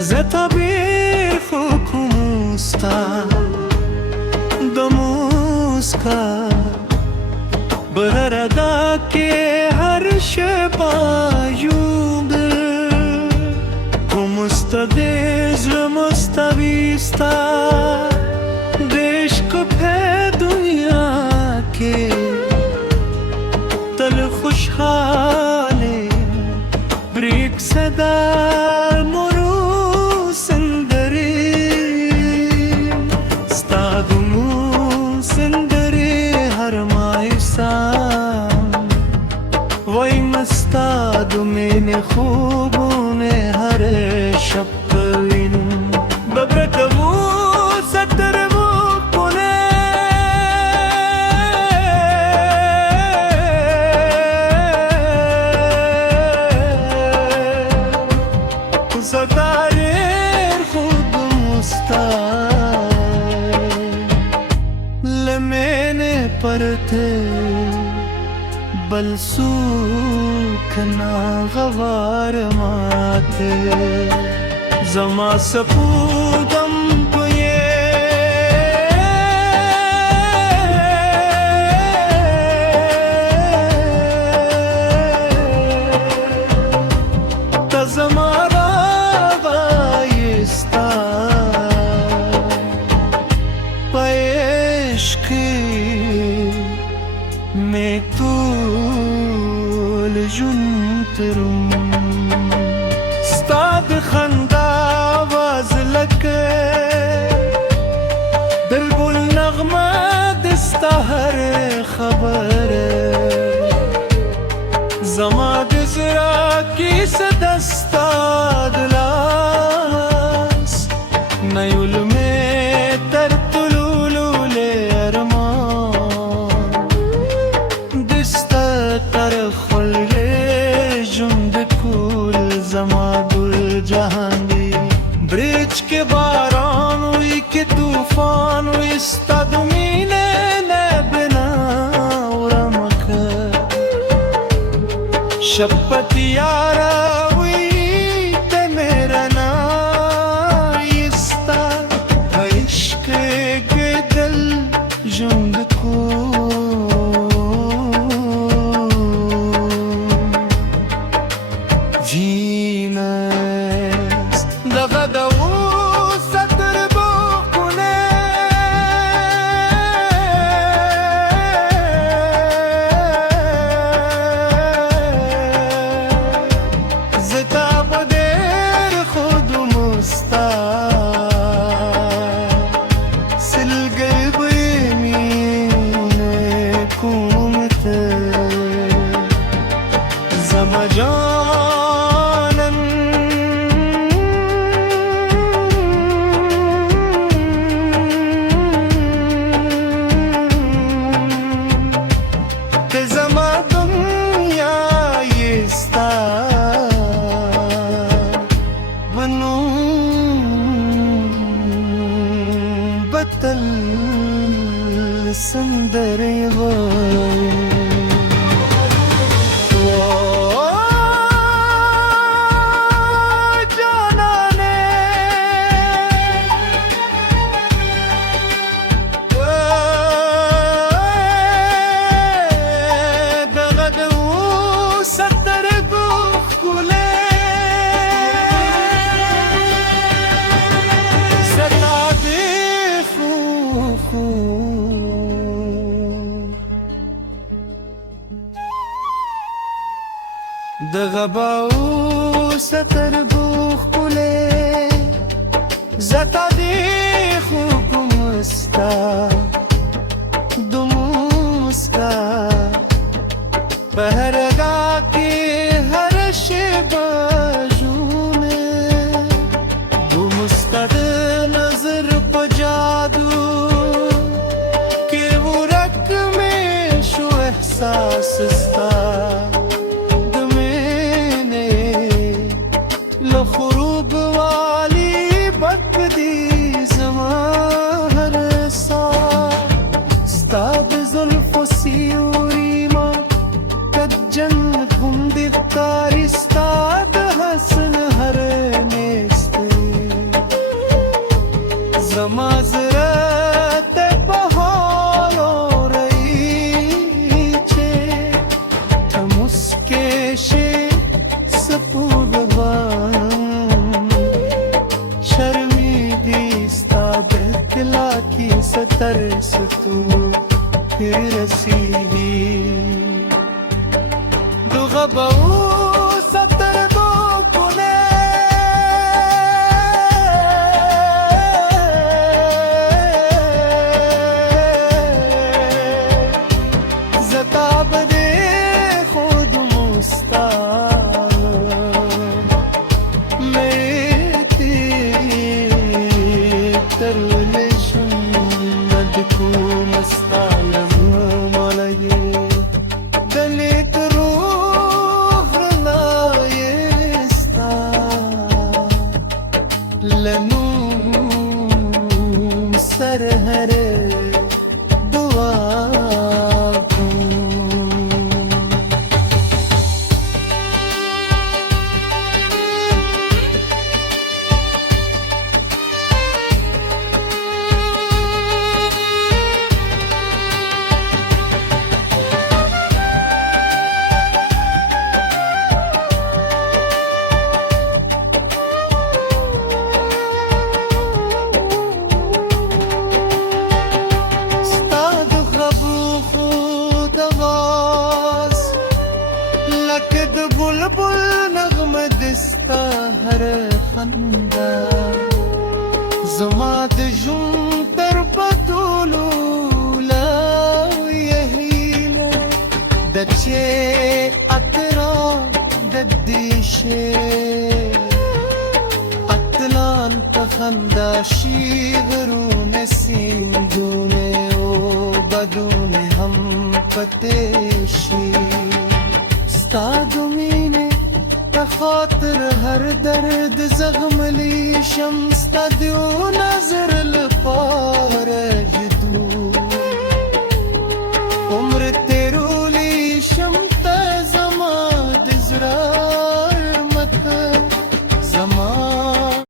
زتابیر خوکوستا دموسکا برردا که هر شبایوب مستدیز مستویستا देश पे दुनिया के तल खुशहाले ब्रिक सदा मोरू सुंदरी स्तादुमु सुंदरी हर मायसा वही मस्तादु मैंने खूबों ने हर शब्दीन बब्रकबू सतर ستاره خود مستای لمن پرته بل سوکنا غوار ماته زما سپودم پویه تزما मैं तूल जुंतरुम स्ताद खंदा आवाज लके बिल्कुल नगमा दिस्ता हर खबर जमा दिजरा की सदस्ता दलास नयुल में तरतुलुलु ले ब्रिज के बारान हुई के तूफान हुई इस्तादुमीने ने बिना उरमक शपतियारा हुई ते मेरा ना इस्ता इश्क के दिल जुंद को बतल सुंदर जाना ने दगद सतर गुले دغباو ستر بخله زتا دیخ گمستا دموستا بهرگا کی هر شباجونه گمستا نظر پجادو که ورک میں شو احساس استا خروب والی بکدی زمان سا ستاب زلف و سیوری ما کد جنت هم دیفتاری ستاد حسن هر نیستی तरस तू फिर रसीदी दुगबऊ सतर दो कुने जताब दे खुद मुस्ता मेरी तरलेशुन मदकू मस्तालम मौलाये दलित रूह रनायस्ता लनू सरहरे दुआ लकद बुलबुल नगम दिस्ता हर खंदा ज़मात जुम तर बदुलू ला यहीला दचे अतरा दद्दीशे अतलान तखंदा शीगरू नसीम दूने ओ बदूने हम पतेशी तादुमीने खातिर हर दर्द जख्म ली शम्स का